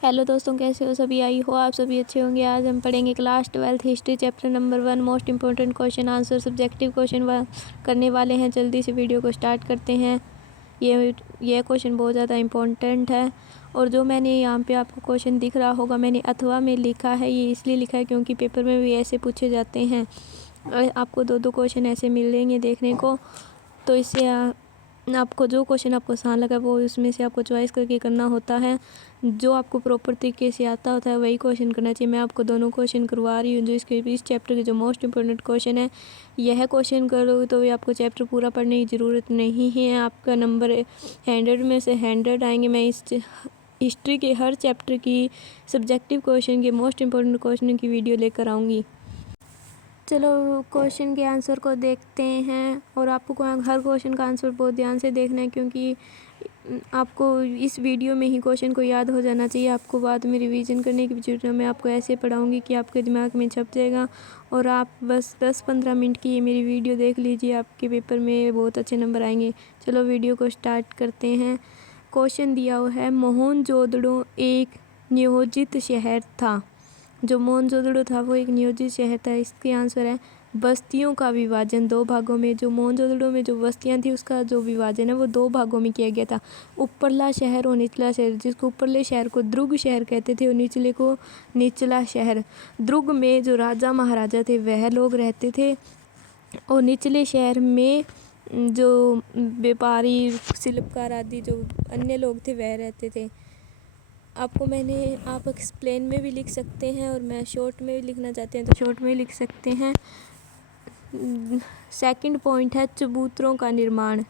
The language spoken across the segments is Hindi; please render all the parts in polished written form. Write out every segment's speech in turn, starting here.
हेलो दोस्तों, कैसे हो सभी। आई हो आप सभी अच्छे होंगे। आज हम पढ़ेंगे class 12 history chapter number 1 most important question answer subjective question करने वाले हैं। जल्दी से वीडियो को स्टार्ट करते हैं। ये क्वेश्चन बहुत ज़्यादा इम्पोर्टेंट है और जो मैंने यहाँ पे आपको क्वेश्चन दिख रहा होगा मैंने अथवा में लिखा है। ये इसलिए लिखा है क्योंकि पेपर में भी ऐसे पूछे जाते हैं। आपको दो क्वेश्चन ऐसे मिलेंगे देखने को, तो इससे आपको जो क्वेश्चन आपको आसान लगा वो उसमें से आपको चॉइस करके करना होता है। जो आपको प्रॉपर तरीके से आता होता है वही क्वेश्चन करना चाहिए। मैं आपको दोनों क्वेश्चन करवा रही हूँ जो इस चैप्टर के जो मोस्ट इंपॉर्टेंट क्वेश्चन है। यह क्वेश्चन करोगे तो भी आपको चैप्टर पूरा पढ़ने की ज़रूरत नहीं है। आपका नंबर 100 में से 100 आएंगे। मैं इस हिस्ट्री के हर चैप्टर की सब्जेक्टिव क्वेश्चन के मोस्ट इंपॉर्टेंट क्वेश्चन की वीडियो लेकर आऊँगी। चलो क्वेश्चन के आंसर को देखते हैं और आपको हर क्वेश्चन का आंसर बहुत ध्यान से देखना है क्योंकि आपको इस वीडियो में ही क्वेश्चन को याद हो जाना चाहिए। आपको बाद में रिवीजन करने की जरूरत है। मैं आपको ऐसे पढ़ाऊंगी कि आपके दिमाग में छप जाएगा और आप बस 10-15 मिनट की ये मेरी वीडियो देख लीजिए, आपके पेपर में बहुत अच्छे नंबर आएंगे। चलो वीडियो को स्टार्ट करते हैं। क्वेश्चन दिया हुआ है, मोहनजोदड़ो एक नियोजित शहर था। जो मोहनजोदड़ो था वो एक नियोजित शहर था। इसके आंसर है बस्तियों का विभाजन 2 भागों में। जो मोहनजोदड़ो में जो बस्तियां थी उसका जो विभाजन है वो 2 भागों में किया गया था। ऊपरला शहर और निचला शहर, जिसको ऊपरले शहर को द्रुग शहर कहते थे और निचले को निचला शहर। द्रुग में जो राजा महाराजा थे वह लोग रहते थे और निचले शहर में जो व्यापारी शिल्पकार आदि जो अन्य लोग थे वह रहते थे। आपको आप एक्सप्लेन में भी लिख सकते हैं और मैं शॉर्ट में भी लिखना चाहते हैं तो शॉर्ट में लिख सकते हैं। सेकंड पॉइंट है चबूतरों का निर्माण।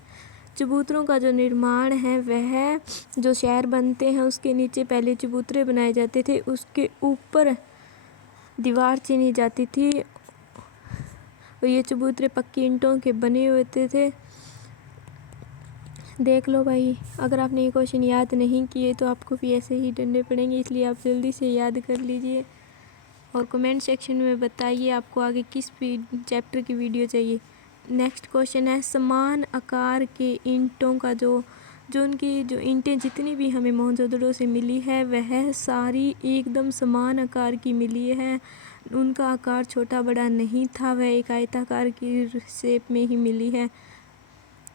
चबूतरों का जो निर्माण है वह जो शहर बनते हैं उसके नीचे पहले चबूतरे बनाए जाते थे, उसके ऊपर दीवार चीनी जाती थी और ये चबूतरे पक्की ईंटों के बने होते थे। देख लो भाई, अगर आपने ये क्वेश्चन याद नहीं किए तो आपको भी ऐसे ही डंडे पड़ेंगे, इसलिए आप जल्दी से याद कर लीजिए और कमेंट सेक्शन में बताइए आपको आगे किस चैप्टर की वीडियो चाहिए। नेक्स्ट क्वेश्चन है, समान आकार के ईंटों का जो उनकी जो ईंटें जितनी भी हमें मोहनजोदड़ो से मिली है वह सारी एकदम समान आकार की मिली है। उनका आकार छोटा बड़ा नहीं था, वह एक आयताकार की शेप में ही मिली है।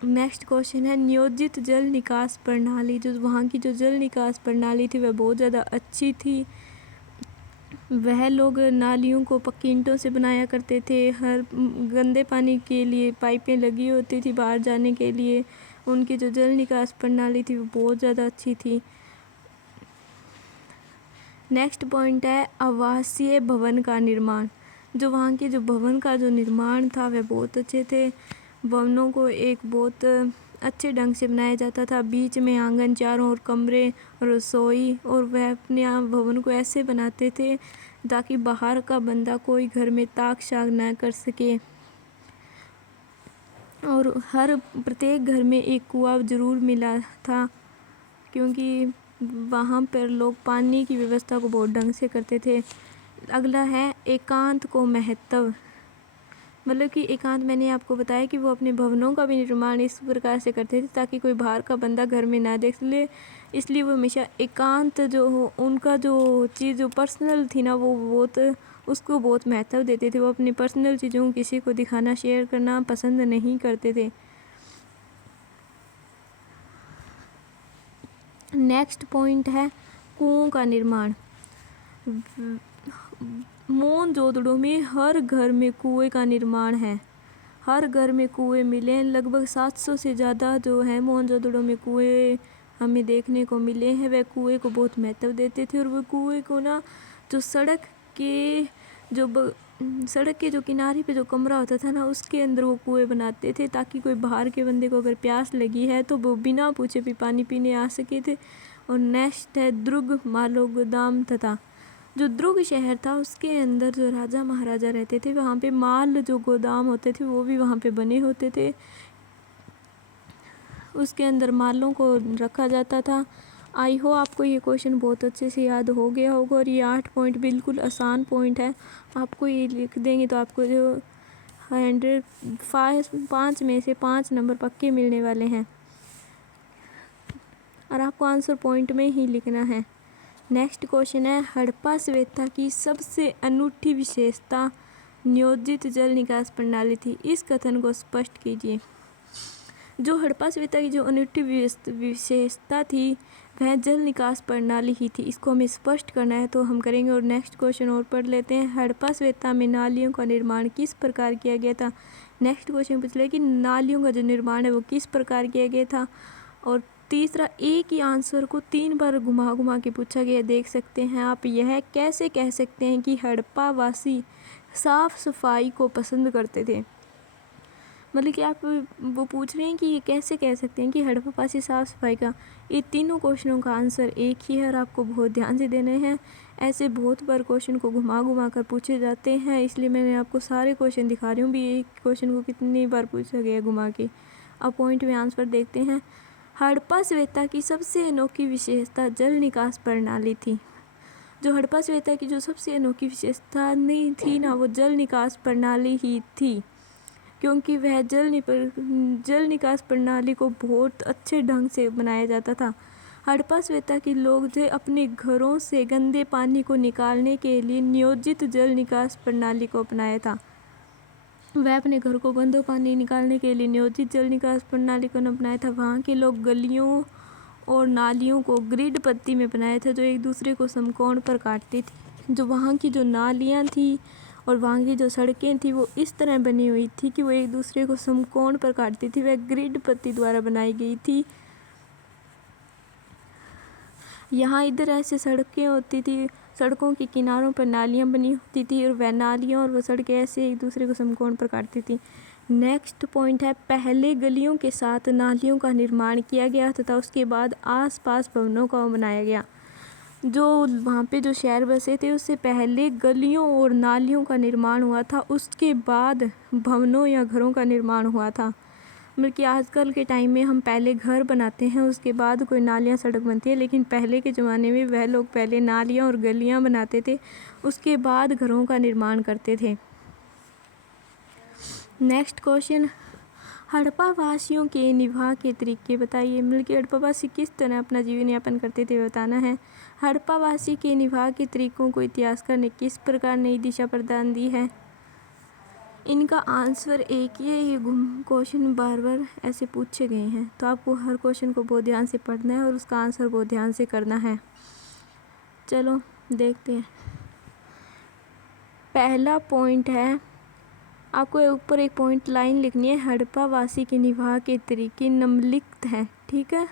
नेक्स्ट क्वेश्चन है, नियोजित जल निकास प्रणाली। जो वहाँ की जो जल निकास प्रणाली थी वह बहुत ज़्यादा अच्छी थी। वह लोग नालियों को पक्की ईंटों से बनाया करते थे। हर गंदे पानी के लिए पाइपें लगी होती थी बाहर जाने के लिए। उनकी जो जल निकास प्रणाली थी वो बहुत ज़्यादा अच्छी थी। नेक्स्ट पॉइंट है आवासीय भवन का निर्माण। जो वहाँ के जो भवन का जो निर्माण था वह बहुत अच्छे थे। भवनों को एक बहुत अच्छे ढंग से बनाया जाता था। बीच में आंगन, चारों ओर कमरे, रसोई, और वह अपने आप भवन को ऐसे बनाते थे ताकि बाहर का बंदा कोई घर में ताक शाक ना कर सके। और हर प्रत्येक घर में एक कुआं ज़रूर मिला था क्योंकि वहाँ पर लोग पानी की व्यवस्था को बहुत ढंग से करते थे। अगला है एकांत को महत्व। मतलब कि एकांत, मैंने आपको बताया कि वो अपने भवनों का भी निर्माण इस प्रकार से करते थे ताकि कोई बाहर का बंदा घर में ना देख ले। इसलिए वो हमेशा एकांत जो हो, उनका जो चीज़ जो पर्सनल थी ना वो उसको बहुत महत्व देते थे। वो अपनी पर्सनल चीज़ों को किसी को दिखाना, शेयर करना पसंद नहीं करते थे। नेक्स्ट पॉइंट है कुओं का निर्माण। मोहनजोदड़ो में हर घर में कुएं का निर्माण है। हर घर में कुएं मिले हैं। लगभग 700 से ज़्यादा जो है मोहनजोदड़ो में कुएं हमें देखने को मिले हैं। वह कुएं को बहुत महत्व देते थे और वह कुएं को ना जो सड़क के जो किनारे पे जो कमरा होता था ना उसके अंदर वो कुएं बनाते थे ताकि कोई बाहर के बंदे को अगर प्यास लगी है तो वो बिना पूछे भी पानी पीने आ सके थे। और नेक्स्ट है दुर्ग मालो गोदाम तथा। जो दुर्ग शहर था उसके अंदर जो राजा महाराजा रहते थे वहाँ पे माल जो गोदाम होते थे वो भी वहाँ पे बने होते थे। उसके अंदर मालों को रखा जाता था। आई हो आपको ये क्वेश्चन बहुत अच्छे से याद हो गया होगा और ये 8 पॉइंट बिल्कुल आसान पॉइंट है। आपको ये लिख देंगे तो आपको जो 5 में से 5 नंबर पक्के मिलने वाले हैं और आपको आंसर पॉइंट में ही लिखना है। नेक्स्ट क्वेश्चन है, हड़प्पा सभ्यता की सबसे अनूठी विशेषता नियोजित जल निकास प्रणाली थी, इस कथन को स्पष्ट कीजिए। जो हड़प्पा सभ्यता की जो अनूठी विशेषता थी वह जल निकास प्रणाली ही थी, इसको हमें स्पष्ट करना है तो हम करेंगे। और नेक्स्ट क्वेश्चन और पढ़ लेते हैं, हड़प्पा सभ्यता में नालियों का निर्माण किस प्रकार किया गया था। नेक्स्ट क्वेश्चन पूछ लिया कि नालियों का जो निर्माण है वो किस प्रकार किया गया था। और तीसरा, एक ही आंसर को 3 बार घुमा घुमा के पूछा गया, देख सकते हैं आप। यह कैसे कह सकते हैं कि हड़प्पा वासी साफ सफाई को पसंद करते थे, मतलब कि आप वो पूछ रहे हैं कि ये कैसे कह सकते हैं कि हड़प्पा वासी साफ सफाई का। ये तीनों क्वेश्चनों का आंसर एक ही है और आपको बहुत ध्यान से देने हैं। ऐसे बहुत बार क्वेश्चन को घुमा घुमा कर पूछे जाते हैं, इसलिए मैंने आपको सारे क्वेश्चन दिखा रही हूँ भी एक क्वेश्चन को कितनी बार पूछा गया घुमा के। अब पॉइंट में आंसर देखते हैं। हड़प्पा सभ्यता की सबसे अनोखी विशेषता जल निकास प्रणाली थी। जो हड़प्पा सभ्यता की जो सबसे अनोखी विशेषता नहीं थी ना, वो जल निकास प्रणाली ही थी, क्योंकि वह जल निकास प्रणाली को बहुत अच्छे ढंग से बनाया जाता था। हड़प्पा सभ्यता के लोग जो अपने घरों से गंदे पानी को निकालने के लिए नियोजित जल निकास प्रणाली को अपनाया था। वह अपने घर को गंदा पानी निकालने के लिए नियोजित जल निकास प्रणाली को अपनाया था। वहाँ के लोग गलियों और नालियों को ग्रिड पद्धति में बनाया था, जो एक दूसरे को समकोण पर काटती थी। जो वहाँ की जो नालियाँ थी और वहाँ की जो सड़कें थी वो इस तरह बनी हुई थी कि वो एक दूसरे को समकोण पर काटती थी। वह ग्रिड पद्धति द्वारा बनाई गई थी। यहाँ इधर ऐसे सड़कें होती थी, सड़कों के किनारों पर नालियाँ बनी होती थी और वह नालियाँ और वह सड़कें ऐसे एक दूसरे को समकोण पर काटती थी। नेक्स्ट पॉइंट है, पहले गलियों के साथ नालियों का निर्माण किया गया तथा उसके बाद आसपास भवनों का बनाया गया। जो वहाँ पे जो शहर बसे थे उससे पहले गलियों और नालियों का निर्माण हुआ था, उसके बाद भवनों या घरों का निर्माण हुआ था। मतलब कि आजकल के टाइम में हम पहले घर बनाते हैं उसके बाद कोई नालियाँ सड़क बनती है, लेकिन पहले के ज़माने में वह लोग पहले नालियाँ और गलियाँ बनाते थे, उसके बाद घरों का निर्माण करते थे। नेक्स्ट क्वेश्चन, हड़प्पा वासियों के निवाह के तरीके बताइए। मतलब कि हड़प्पा वासी किस तरह अपना जीवन यापन करते थे बताना है। हड़प्पा वासी के निवाह के तरीकों को इतिहासकार ने किस प्रकार नई दिशा प्रदान दी है। इनका आंसर एक ही है, ये क्वेश्चन बार बार ऐसे पूछे गए हैं, तो आपको हर क्वेश्चन को बहुत ध्यान से पढ़ना है और उसका आंसर बहुत ध्यान से करना है। चलो देखते हैं। पहला पॉइंट है, आपको ऊपर एक पॉइंट लाइन लिखनी है, हड़प्पा वासी के निवाह के तरीके निम्नलिखित हैं, ठीक है।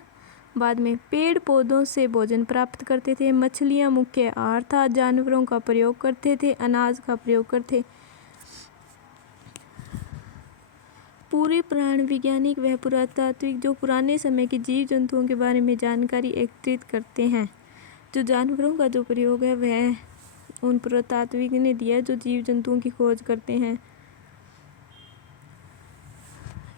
बाद में पेड़ पौधों से भोजन प्राप्त करते थे, मछलियाँ मुख्य आहार था, जानवरों का प्रयोग करते थे, अनाज का प्रयोग करते। पूरे प्राण वैज्ञानिक व पुरातात्विक जो पुराने समय के जीव जंतुओं के बारे में जानकारी एकत्रित करते हैं। जो जानवरों का जो प्रयोग है वह उन पुरातात्विक ने दिया जो जीव जंतुओं की खोज करते हैं।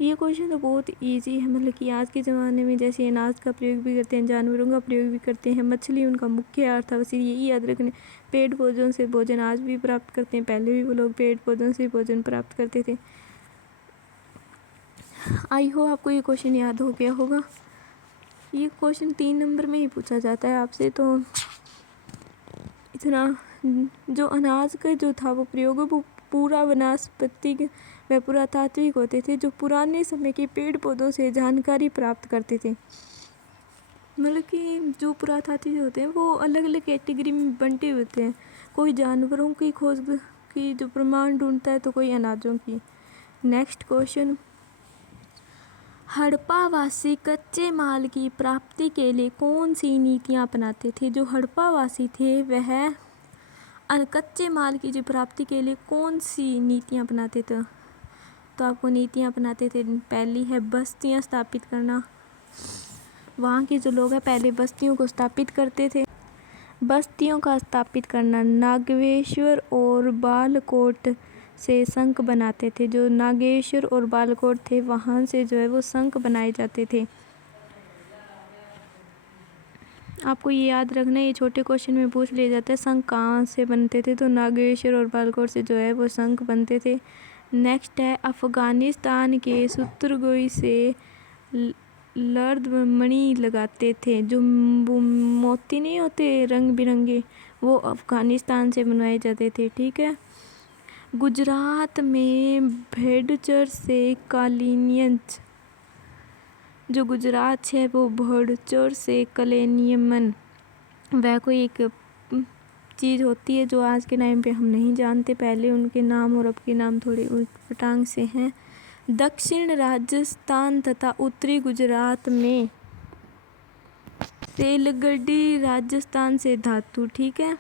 ये क्वेश्चन तो बहुत इजी है, मतलब कि आज के ज़माने में जैसे अनाज का प्रयोग भी करते हैं, जानवरों का प्रयोग भी करते हैं, मछली उनका मुख्य आहार था, बस यही याद रखने। पेड़ पौधों से भोजन आज भी प्राप्त करते हैं, पहले भी वो लोग पेड़ पौधों से भोजन प्राप्त करते थे। आई हो आपको ये क्वेश्चन याद हो गया होगा। ये क्वेश्चन 3 नंबर में ही पूछा जाता है आपसे, तो इतना। जो अनाज का जो था वो प्रयोग वो पूरा वनस्पतिक व पुरातात्विक होते थे, जो पुराने समय के पेड़ पौधों से जानकारी प्राप्त करते थे। मतलब कि जो पुरातात्विक होते हैं वो अलग अलग कैटेगरी में बंटे होते हैं, कोई जानवरों की खोज की जो प्रमाण ढूंढता है तो कोई अनाजों की। नेक्स्ट क्वेश्चन, हड़प्पा वासी कच्चे माल की प्राप्ति के लिए कौन सी नीतियाँ अपनाते थे। जो हड़प्पा वासी थे वह कच्चे माल की जो प्राप्ति के लिए कौन सी नीतियाँ अपनाते थे, तो आपको नीतियाँ अपनाते थे। पहली है बस्तियाँ स्थापित करना। वहाँ के जो लोग हैं पहले बस्तियों को स्थापित करते थे। बस्तियों का स्थापित करना, नागेश्वर और बालाकोट से शंख बनाते थे। जो नागेश्वर और बालाकोट थे वहाँ से जो है वो शंख बनाए जाते थे। आपको ये याद रखना, ये छोटे क्वेश्चन में पूछ लिया जाता है शंख कहाँ से बनते थे, तो नागेश्वर और बालाकोट से जो है वो शंख बनते थे। नेक्स्ट है, अफ़गानिस्तान के सुतुर्गोई से लर्द मणि लगाते थे, जो मोती नहीं होते रंग बिरंगे, वो अफ़गानिस्तान से बनवाए जाते थे। ठीक है। गुजरात में भेड़चर से कालीनियंस, जो गुजरात है वो भेड़चर से कलेनियमन, वह कोई एक चीज़ होती है जो आज के टाइम पे हम नहीं जानते। पहले उनके नाम और अब के नाम थोड़े उटपटांग से हैं। दक्षिण राजस्थान तथा उत्तरी गुजरात में सेलगढ़ी राजस्थान से धातु। ठीक है।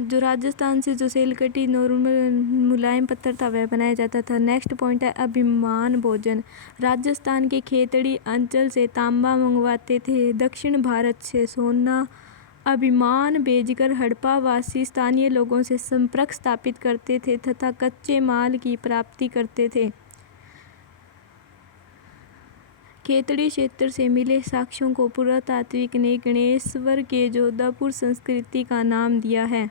जो राजस्थान से जो सेलगढ़ी नॉर्मल मुलायम पत्थर था वह बनाया जाता था। नेक्स्ट पॉइंट है अभिमान भोजन। राजस्थान के खेतड़ी अंचल से तांबा मंगवाते थे, दक्षिण भारत से सोना। अभिमान बेचकर हड़प्पा वासी स्थानीय लोगों से संपर्क स्थापित करते थे तथा कच्चे माल की प्राप्ति करते थे। खेतड़ी क्षेत्र से मिले साक्ष्यों को पुरातात्विक ने गणेश्वर के जोधपुर संस्कृति का नाम दिया है।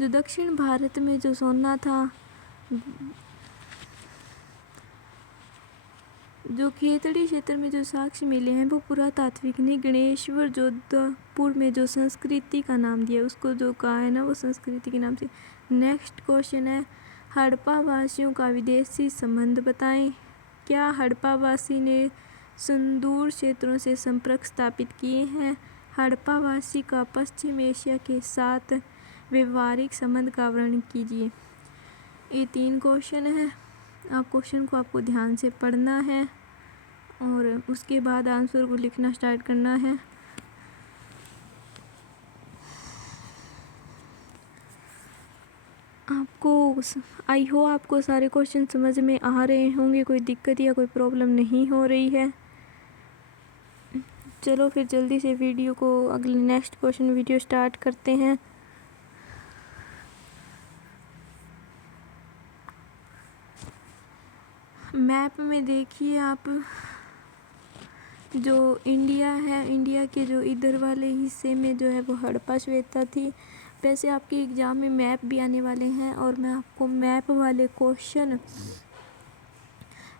जो दक्षिण भारत में जो सोना था, जो खेतड़ी क्षेत्र में जो साक्ष्य मिले हैं वो पुरातात्विक ने गणेश्वर जोधपुर में जो संस्कृति का नाम दिया, उसको जो कहा है ना वो संस्कृति के नाम से। नेक्स्ट क्वेश्चन है हड़प्पा वासियों का विदेशी संबंध बताएं। क्या हड़प्पा वासी ने सुदूर क्षेत्रों से संपर्क स्थापित किए हैं? हड़प्पा वासी का पश्चिम एशिया के साथ व्यवहारिक संबंध का वर्णन कीजिए। ये 3 क्वेश्चन है। आप क्वेश्चन को आपको ध्यान से पढ़ना है और उसके बाद आंसर को लिखना स्टार्ट करना है। आपको आई हो आपको सारे क्वेश्चन समझ में आ रहे होंगे, कोई दिक्कत या कोई प्रॉब्लम नहीं हो रही है। चलो फिर जल्दी से वीडियो को अगले नेक्स्ट क्वेश्चन वीडियो स्टार्ट करते हैं। मैप में देखिए आप, जो इंडिया है, इंडिया के जो इधर वाले हिस्से में जो है वो हड़प्पा सभ्यता थी। वैसे आपके एग्ज़ाम में मैप भी आने वाले हैं और मैं आपको मैप वाले क्वेश्चन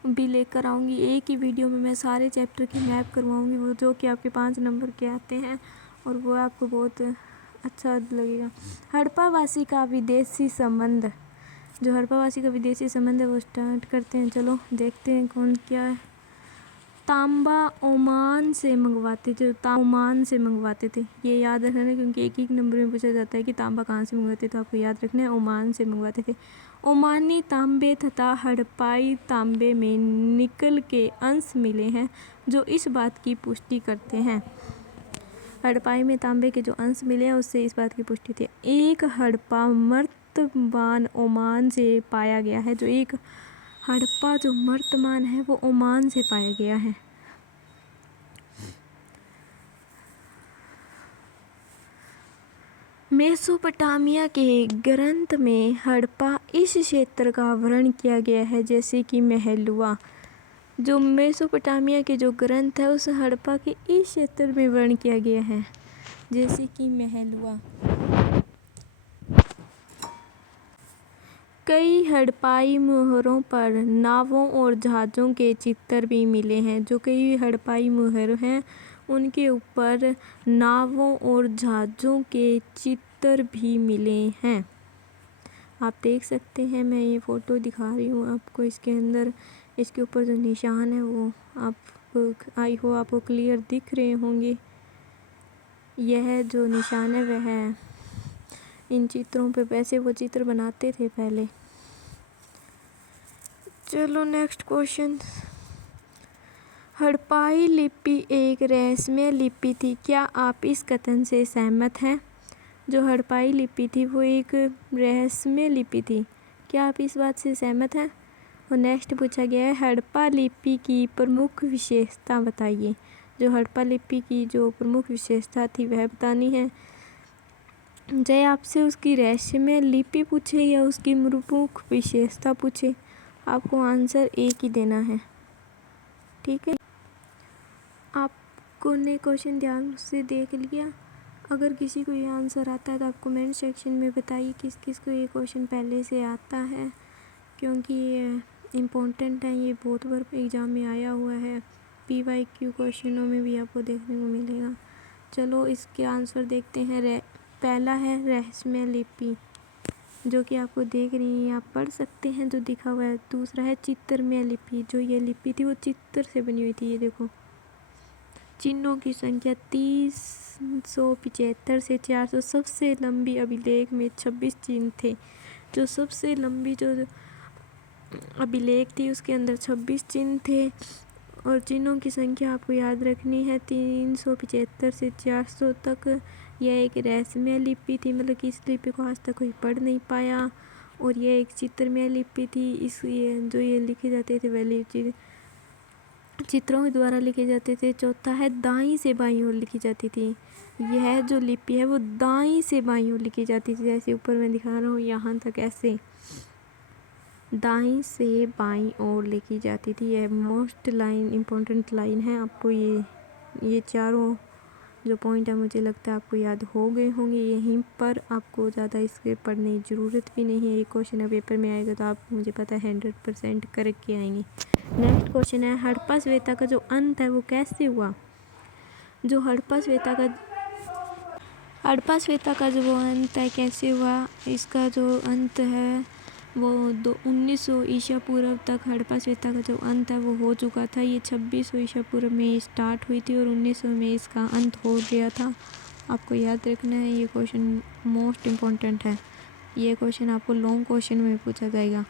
भी लेकर आऊँगी। एक ही वीडियो में मैं सारे चैप्टर की मैप करवाऊँगी, वो जो कि आपके 5 नंबर के आते हैं और वो आपको बहुत अच्छा लगेगा। हड़प्पा वासी का विदेशी संबंध, जो हड़प्पा वासी का विदेशी संबंध है वो स्टार्ट करते हैं। चलो देखते हैं कौन क्या है। तांबा ओमान से मंगवाते थे, ओमान से मंगवाते थे, ये याद रखना है क्योंकि एक नंबर में पूछा जाता है कि तांबा कहाँ से मंगवाते, तो आपको याद रखना है ओमान से मंगवाते थे। ओमानी तांबे तथा हड़प्पाई तांबे में निकल के अंश मिले हैं जो इस बात की पुष्टि करते हैं। हड़प्पाई में तांबे के जो अंश मिले हैं उससे इस बात की पुष्टि थी। एक हड़प्पा मर्तमान ओमान से पाया गया है, जो एक हड़प्पा जो मर्तमान है वो ओमान से पाया गया है। मेसोपोटामिया के ग्रंथ में हड़प्पा इस क्षेत्र का वर्णन किया गया है, जैसे कि महलुआ। जो मेसोपोटामिया के जो ग्रंथ है उस हड़प्पा के इस क्षेत्र में वर्णन किया गया है, जैसे कि महलुआ। कई हड़प्पाई मुहरों पर नावों और जहाज़ों के चित्र भी मिले हैं। जो कई हड़प्पाई मुहर हैं उनके ऊपर नावों और जहाज़ों के चित्र भी मिले हैं। आप देख सकते हैं, मैं ये फ़ोटो दिखा रही हूँ आपको। इसके अंदर इसके ऊपर जो निशान है वो आप आई हो आपको क्लियर दिख रहे होंगे। यह जो निशान है वह है इन चित्रों पे, वैसे वो चित्र बनाते थे पहले। चलो नेक्स्ट क्वेश्चन। हड़प्पाई लिपि एक रहस्यमय लिपि थी, क्या आप इस कथन से सहमत हैं? जो हड़प्पाई लिपि थी वो एक रहस्यमय लिपि थी, क्या आप इस बात से सहमत हैं? और नेक्स्ट पूछा गया है हड़प्पा लिपि की प्रमुख विशेषता बताइए। जो हड़प्पा लिपि की जो प्रमुख विशेषता थी वह बतानी है। चाहे आपसे उसकी रहस्यमय लिपि पूछे या उसकी प्रमुख विशेषता पूछे, आपको आंसर एक ही देना है। ठीक है, आपको ने क्वेश्चन ध्यान से देख लिया। अगर किसी को ये आंसर आता है तो आप कमेंट सेक्शन में बताइए किस किस को ये क्वेश्चन पहले से आता है, क्योंकि इम्पोर्टेंट है, ये बहुत बार एग्ज़ाम में आया हुआ है, PYQ क्वेश्चनों में भी आपको देखने को मिलेगा। चलो इसके आंसर देखते हैं। पहला है रहस्यमय लिपि, जो कि आपको देख रही हैं, आप पढ़ सकते हैं जो दिखा हुआ है। दूसरा है चित्रमय लिपि, जो ये लिपि थी वो चित्र से बनी हुई थी, ये देखो। चिन्हों की संख्या 375 से 400, सबसे लंबी अभिलेख में 26 चिन्ह थे। जो सबसे लंबी जो अभिलेख थी उसके अंदर 26 चिन्ह थे। और चिन्हों की संख्या आपको याद रखनी है 375 से 400 तक। यह एक रहस्यमय लिपि थी, मतलब कि इस लिपि को आज तक कोई पढ़ नहीं पाया। और यह एक चित्रमय लिपि थी, इस ये लिखे जाते थे वह चित्रों के द्वारा लिखे जाते थे। चौथा है दाईं से बाईं ओर लिखी जाती थी। यह जो लिपि है वो दाईं से बाईं ओर लिखी जाती थी, जैसे ऊपर मैं दिखा रहा हूँ यहाँ तक, ऐसे दाईं से बाईं ओर लिखी जाती थी। यह मोस्ट लाइन इम्पोर्टेंट लाइन है। आपको ये चारों जो पॉइंट है मुझे लगता है आपको याद हो गए होंगे। यहीं पर आपको ज़्यादा इसके पढ़ने की ज़रूरत भी नहीं है। ये क्वेश्चन पेपर में आएगा तो आप मुझे पता है 100% करके आएंगे। नेक्स्ट क्वेश्चन है हड़प्पा सभ्यता का जो अंत है वो कैसे हुआ। जो हड़प्पा सभ्यता का जो वो अंत है कैसे हुआ, इसका जो अंत है वो 1900 ईसा पूर्व तक हड़प्पा सभ्यता का जो अंत है वो हो चुका था। ये 2600 ईसा पूर्व में स्टार्ट हुई थी और 1900 में इसका अंत हो गया था। आपको याद रखना है, ये क्वेश्चन मोस्ट इम्पोर्टेंट है। ये क्वेश्चन आपको लॉन्ग क्वेश्चन में पूछा जाएगा।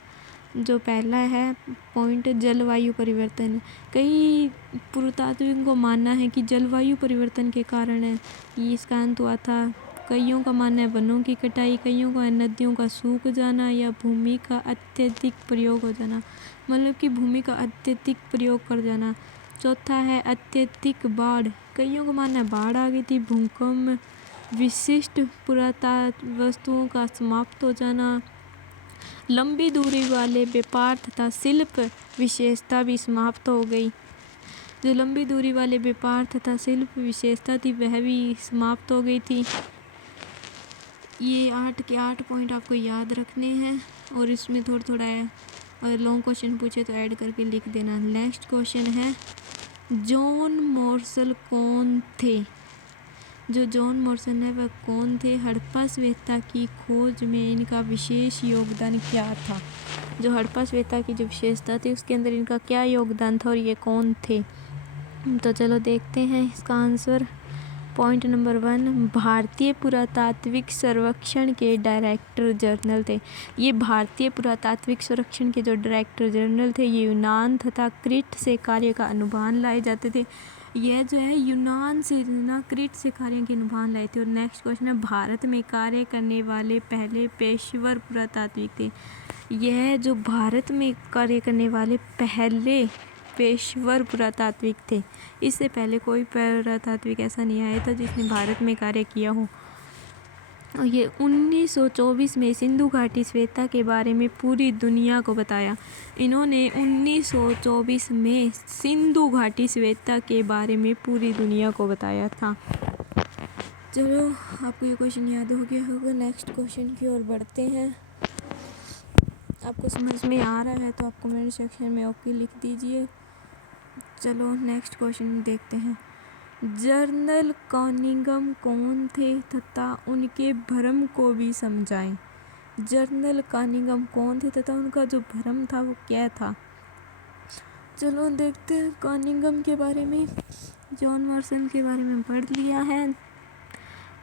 जो पहला है पॉइंट जलवायु परिवर्तन। कई पुरातात्विकों को मानना है कि जलवायु परिवर्तन के कारण है ये इसका अंत हुआ था। कईयों का मानना है वनों की कटाई, कईयों का नदियों का सूख जाना या भूमि का अत्यधिक प्रयोग हो जाना, मतलब कि भूमि का अत्यधिक प्रयोग कर जाना। चौथा है अत्यधिक बाढ़, कईयों का मानना है बाढ़ आ गई थी। भूकंप, विशिष्ट पुरातत्व वस्तुओं का समाप्त हो जाना, लंबी दूरी वाले व्यापार तथा शिल्प विशेषता भी समाप्त हो गई। जो लंबी दूरी वाले व्यापार तथा शिल्प विशेषता थी वह भी समाप्त हो गई थी। ये 8 के 8 पॉइंट आपको याद रखने हैं और इसमें थोड़ा है और लॉन्ग क्वेश्चन पूछे तो ऐड करके लिख देना। नेक्स्ट क्वेश्चन है जॉन मॉर्सल कौन थे। जो जॉन मॉर्सल है वह कौन थे। हड़प्पा सभ्यता की खोज में इनका विशेष योगदान क्या था। जो हड़प्पा सभ्यता की जो विशेषता थी उसके अंदर इनका क्या योगदान था और ये कौन थे। तो चलो देखते हैं इसका आंसर। पॉइंट नंबर 1, भारतीय पुरातात्विक सर्वेक्षण के डायरेक्टर जनरल थे। ये भारतीय पुरातात्विक सर्वेक्षण के जो डायरेक्टर जनरल थे ये यूनान तथा क्रीट से कार्य का अनुमान लाए जाते थे। यह जो है यूनान से ना क्रीट से कार्य के अनुमान लाए थे। और नेक्स्ट क्वेश्चन है भारत में कार्य करने वाले पहले पेशेवर पुरातात्विक थे। यह जो भारत में कार्य करने वाले पहले पेशेवर पुरातात्विक थे। इससे पहले कोई पुरातात्विक ऐसा नहीं आया था जिसने भारत में कार्य किया हो। और ये 1924 में सिंधु घाटी सभ्यता के बारे में पूरी दुनिया को बताया। इन्होंने 1924 में सिंधु घाटी सभ्यता के बारे में पूरी दुनिया को बताया था। चलो आपको ये क्वेश्चन याद हो गया होगा। नेक्स्ट क्वेश्चन की ओर बढ़ते हैं। आपको समझ में आ रहा है तो आप कमेंट सेक्शन में ओके लिख दीजिए। चलो नेक्स्ट क्वेश्चन देखते हैं। जनरल कनिंघम कौन थे तथा उनके भ्रम को भी समझाएं। जनरल कनिंघम कौन थे तथा उनका जो भ्रम था वो क्या था। चलो देखते हैं कनिंघम के बारे में। जॉन मॉर्सल के बारे में पढ़ लिया है।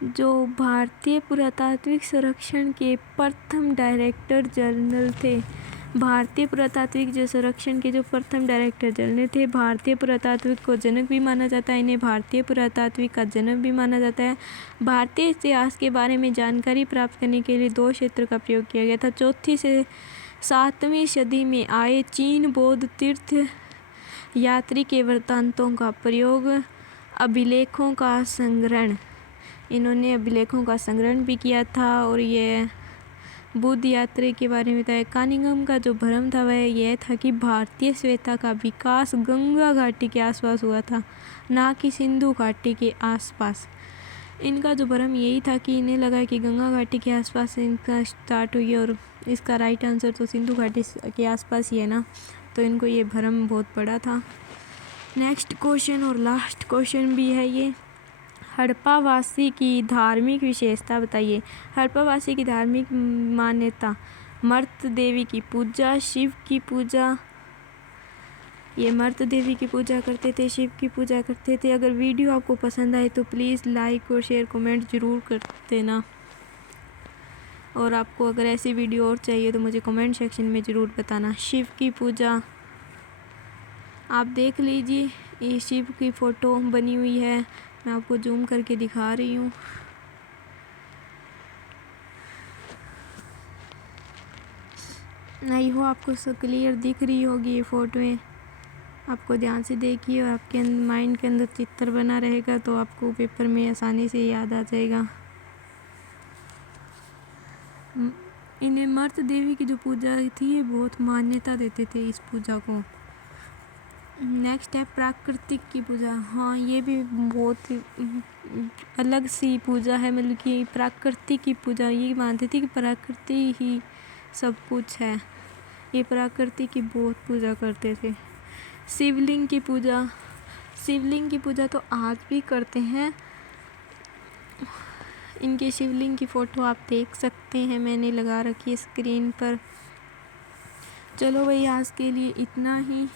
जो भारतीय पुरातात्विक संरक्षण के प्रथम डायरेक्टर जनरल थे। भारतीय पुरातात्विक जो संरक्षण के जो प्रथम डायरेक्टर जनरल थे। भारतीय पुरातात्विक को जनक भी माना जाता है, इन्हें भारतीय पुरातात्विक का जनक भी माना जाता है। भारतीय इतिहास के बारे में जानकारी प्राप्त करने के लिए 2 क्षेत्र का प्रयोग किया गया था। 4वीं से 7वीं सदी में आए चीन बौद्ध तीर्थ यात्री के वृत्तांतों का प्रयोग, अभिलेखों का संग्रहण, इन्होंने अभिलेखों का संग्रहण भी किया था। और ये बुद्ध यात्री के बारे में बताया। कनिंघम का जो भ्रम था वह यह था कि भारतीय सभ्यता का विकास गंगा घाटी के आसपास हुआ था, ना कि सिंधु घाटी के आसपास। इनका जो भ्रम यही था कि इन्हें लगा कि गंगा घाटी के आसपास इनका स्टार्ट हुई और इसका राइट आंसर तो सिंधु घाटी के आसपास ही है ना। तो इनको ये भ्रम बहुत पड़ा था। नेक्स्ट क्वेश्चन और लास्ट क्वेश्चन भी है ये, हड़प्पावासी की धार्मिक विशेषता बताइए। हड़प्पावासी की धार्मिक मान्यता, मर्त देवी की पूजा, शिव की पूजा। ये मर्त देवी की पूजा करते थे, शिव की पूजा करते थे। अगर वीडियो आपको पसंद आए तो प्लीज़ लाइक और शेयर कमेंट ज़रूर कर देना, और आपको अगर ऐसी वीडियो और चाहिए तो मुझे कमेंट सेक्शन में ज़रूर बताना। शिव की पूजा आप देख लीजिए, ये शिव की फ़ोटो बनी हुई है, मैं आपको जूम करके दिखा रही हूँ। नहीं हो आपको सब क्लियर दिख रही होगी ये फ़ोटोएँ, आपको ध्यान से देखिए और आपके माइंड के अंदर चित्र बना रहेगा तो आपको पेपर में आसानी से याद आ जाएगा। इन्हें मर्त देवी की जो पूजा थी ये बहुत मान्यता देते थे इस पूजा को। नेक्स्ट है प्राकृतिक की पूजा। हाँ, ये भी बहुत अलग सी पूजा है, मतलब कि प्राकृतिक की पूजा, ये मानते थे कि प्रकृति ही सब कुछ है, ये प्रकृति की बहुत पूजा करते थे। शिवलिंग की पूजा, शिवलिंग की पूजा तो आज भी करते हैं। इनके शिवलिंग की फ़ोटो आप देख सकते हैं, मैंने लगा रखी है स्क्रीन पर। चलो भाई, आज के लिए इतना ही,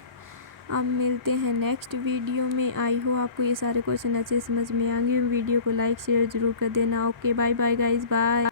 अब मिलते हैं नेक्स्ट वीडियो में। आई हो आपको ये सारे क्वेश्चन अच्छे समझ में आएंगे। वीडियो को लाइक शेयर ज़रूर कर देना। Okay, bye bye guys, bye.